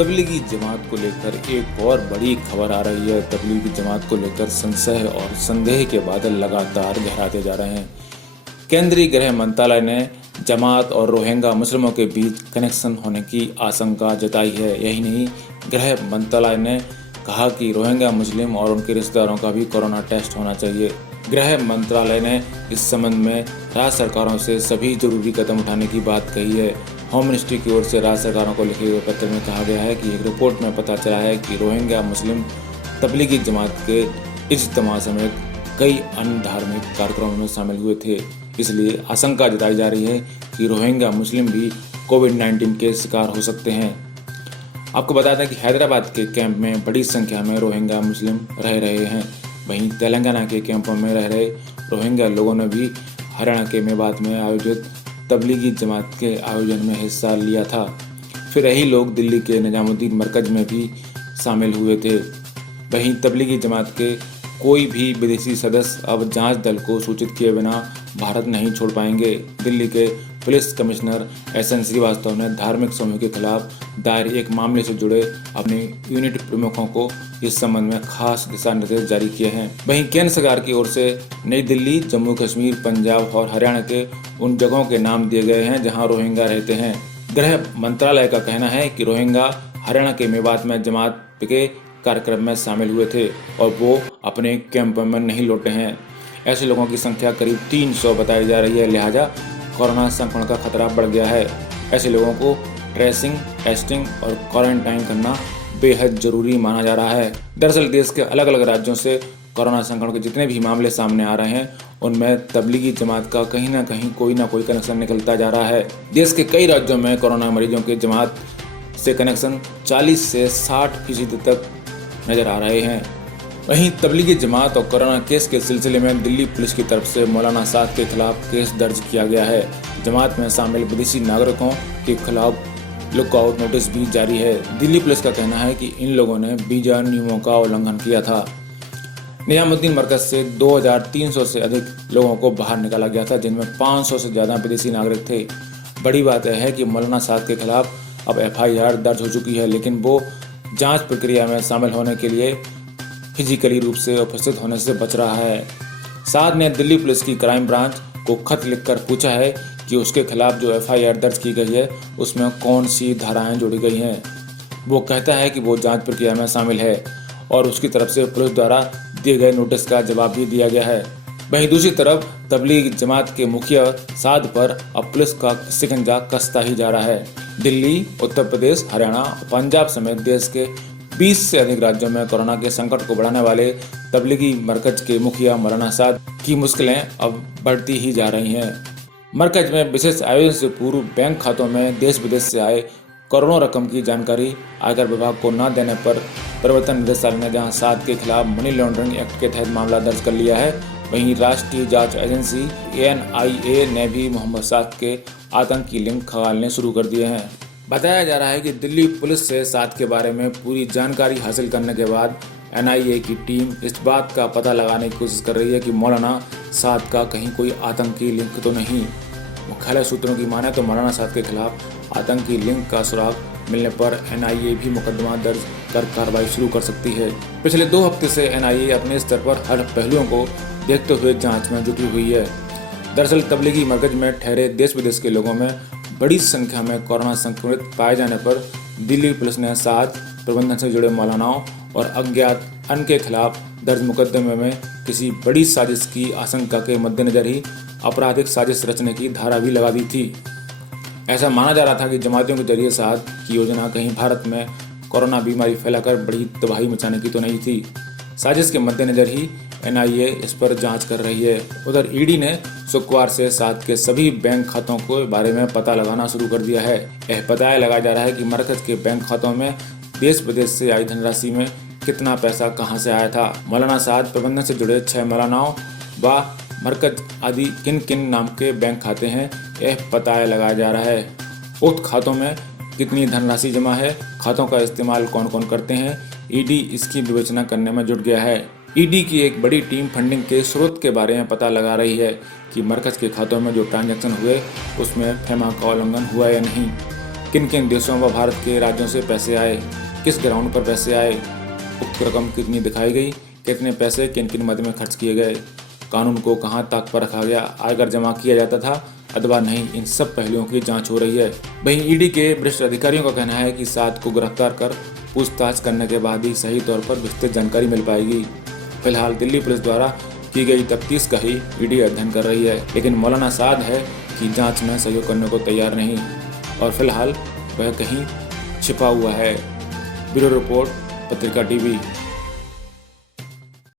तबलीगी जमात को लेकर एक और बड़ी खबर आ रही है। तबलीगी जमात को लेकर संशय और संदेह के बादल लगातार गहराते जा रहे हैं। केंद्रीय गृह मंत्रालय ने जमात और रोहिंग्या मुस्लिमों के बीच कनेक्शन होने की आशंका जताई है। यही नहीं, गृह मंत्रालय ने कहा कि रोहिंग्या मुस्लिम और उनके रिश्तेदारों का भी कोरोना टेस्ट होना चाहिए। गृह मंत्रालय ने इस संबंध में राज्य सरकारों से सभी जरूरी कदम उठाने की बात कही है। होम मिनिस्ट्री की ओर से राज्य सरकारों को लिखे गए पत्र में कहा गया है कि एक रिपोर्ट में पता चला है कि रोहिंग्या मुस्लिम तबलीगी जमात के इज्तिमा समेत कई अन्य धार्मिक कार्यक्रमों में शामिल हुए थे। इसलिए आशंका जताई जा रही है कि रोहिंग्या मुस्लिम भी कोविड-19 के शिकार हो सकते हैं। आपको बता दें कि हैदराबाद के कैंप में बड़ी संख्या में रोहिंग्या मुस्लिम रह रहे हैं। वहीं तेलंगाना के कैंपों में रह रहे रोहिंग्या लोगों ने भी हरियाणा के मेवात में आयोजित तबलीगी जमात के आयोजन में हिस्सा लिया था। फिर यही लोग दिल्ली के निजामुद्दीन मरकज में भी शामिल हुए थे। वहीं तबलीगी जमात के कोई भी विदेशी सदस्य अब जांच दल को सूचित किए बिना भारत नहीं छोड़ पाएंगे। दिल्ली के पुलिस कमिश्नर SN श्रीवास्तव ने धार्मिक समूह के खिलाफ दायर एक मामले से जुड़े अपने यूनिट प्रमुखों को इस संबंध में खास दिशा निर्देश जारी किए हैं। वहीं केंद्र सरकार की ओर से नई दिल्ली, जम्मू कश्मीर, पंजाब और हरियाणा के उन जगहों के नाम दिए गए हैं जहां रोहिंग्या रहते हैं। गृह मंत्रालय का कहना है कि रोहिंग्या हरियाणा के मेवात में जमात के कार्यक्रम में शामिल हुए थे और वो अपने कैंप में नहीं लौटे हैं। ऐसे लोगों की संख्या करीब 300 बताई जा रही है, लिहाजा कोरोना संक्रमण का खतरा बढ़ गया है। ऐसे लोगों को ट्रेसिंग, टेस्टिंग और क्वारंटाइन करना बेहद जरूरी माना जा रहा है। दरअसल देश के अलग अलग राज्यों से कोरोना संक्रमण के जितने भी मामले सामने आ रहे हैं, उनमें तबलीगी जमात का कहीं ना कोई कनेक्शन निकलता जा रहा है। देश के कई राज्यों में कोरोना मरीजों के जमात से कनेक्शन 40 से 60% तक नजर आ रहे हैं। वहीं तबलीगी जमात और कोरोना केस के सिलसिले में दिल्ली पुलिस की तरफ से मौलाना साद के खिलाफ केस दर्ज किया गया है। जमात में शामिल विदेशी नागरिकों के खिलाफ लुकआउट नोटिस भी जारी है। दिल्ली पुलिस का कहना है कि इन लोगों ने वीजा नियमों का उल्लंघन किया था। निजामुद्दीन मरकज से 2300 से अधिक लोगों को बाहर निकाला गया था, जिनमें 500 से ज़्यादा विदेशी नागरिक थे। बड़ी बात यह है कि मौलाना साद के खिलाफ अब FIR दर्ज हो चुकी है, लेकिन वो जांच प्रक्रिया में शामिल होने के लिए फिजिकली रूप से उपस्थित होने से बच रहा है। साद ने दिल्ली पुलिस की क्राइम ब्रांच को खत लिखकर पूछा है कि उसके खिलाफ जो FIR दर्ज की गई है उसमें कौन सी धाराएं जोड़ी गई हैं। वो कहता है कि वो जांच प्रक्रिया में शामिल है और उसकी तरफ से पुलिस द्वारा दिए गए नोटिस का जवाब भी दिया गया है। वहीं दूसरी तरफ तबलीग जमात के मुखिया साद पर अब पुलिस का शिकंजा कसता ही जा रहा है। दिल्ली, उत्तर प्रदेश, हरियाणा और पंजाब समेत देश के 20 से अधिक राज्यों में कोरोना के संकट को बढ़ाने वाले तबलीगी मरकज के मुखिया मौलाना साद की मुश्किलें अब बढ़ती ही जा रही हैं। मरकज में विशेष आयोजन से पूर्व बैंक खातों में देश विदेश से आए करोड़ों रकम की जानकारी आयकर विभाग को न देने पर प्रवर्तन निदेशालय ने जहां साद के खिलाफ मनी लॉन्ड्रिंग एक्ट के तहत मामला दर्ज कर लिया है, वहीं राष्ट्रीय जांच एजेंसी NIA ने भी मोहम्मद साद के आतंकी लिंक खंगालने शुरू कर दिए हैं। बताया जा रहा है कि दिल्ली पुलिस से साद के बारे में पूरी जानकारी हासिल करने के बाद NIA की टीम इस बात का पता लगाने की कोशिश कर रही है कि मौलाना साद का कहीं कोई आतंकी लिंक तो नहीं। मुख्यालय सूत्रों की माने तो मौलाना साद के खिलाफ आतंकी लिंक का सुराग मिलने पर NIA भी मुकदमा दर्ज कर कार्रवाई शुरू कर सकती है। पिछले 2 हफ्ते से NIA अपने स्तर पर हर पहलुओं को देखते हुए जांच में जुटी हुई है। दरअसल तबलीगी मरकज में ठहरे देश विदेश के लोगों में बड़ी संख्या में कोरोना संक्रमित पाए जाने पर दिल्ली पुलिस ने साद, प्रबंधन से जुड़े मौलानाओं और अज्ञात अन्य के खिलाफ दर्ज मुकदमे में किसी बड़ी साजिश की आशंका के मद्देनजर ही आपराधिक साजिश रचने की धारा भी लगा दी थी। ऐसा माना जा रहा था कि जमातियों के जरिए साद की योजना कहीं भारत में कोरोना बीमारी फैलाकर बड़ी तबाही मचाने की तो नहीं थी। साजिश के मद्देनजर ही NIA इस पर जांच कर रही है। उधर ED ने शुक्रवार से साद के सभी बैंक खातों के बारे में पता लगाना शुरू कर दिया है। यह पता लगाया जा रहा है कि मरकज के बैंक खातों में देश विदेश से आई धनराशि में कितना पैसा कहां से आया था। मौलाना साद, प्रबंधन से जुड़े 6 मौलानाओं व मरकज आदि किन किन नाम के बैंक खाते हैं, यह पता लगाया जा रहा है। उक्त खातों में कितनी धनराशि जमा है, खातों का इस्तेमाल कौन कौन करते हैं, ED इसकी विवेचना करने में जुट गया है। ED की एक बड़ी टीम फंडिंग के स्रोत के बारे में पता लगा रही है कि मरकज के खातों में जो ट्रांजैक्शन हुए उसमें फेमा का उल्लंघन हुआ या नहीं। किन किन देशों व भारत के राज्यों से पैसे आए, किस ग्राउंड पर पैसे आए, उक्त रकम कितनी दिखाई गई, कितने पैसे किन किन मद में खर्च किए गए, कानून को कहां ताक पर रखा गया, आयकर जमा किया जाता था अथवा नहीं, इन सब पहलुओं की जांच हो रही है। वहीं ईडी के वरिष्ठ अधिकारियों का कहना है कि 7 को गिरफ्तार कर पूछताछ करने के बाद ही सही तौर पर विस्तृत जानकारी मिल पाएगी। फिलहाल दिल्ली पुलिस द्वारा की गई तफ्तीश का ही ईडी अध्ययन कर रही है, लेकिन मौलाना साद है कि जांच में सहयोग करने को तैयार नहीं और फिलहाल वह कहीं छिपा हुआ है। ब्यूरो रिपोर्ट, पत्रिका टीवी।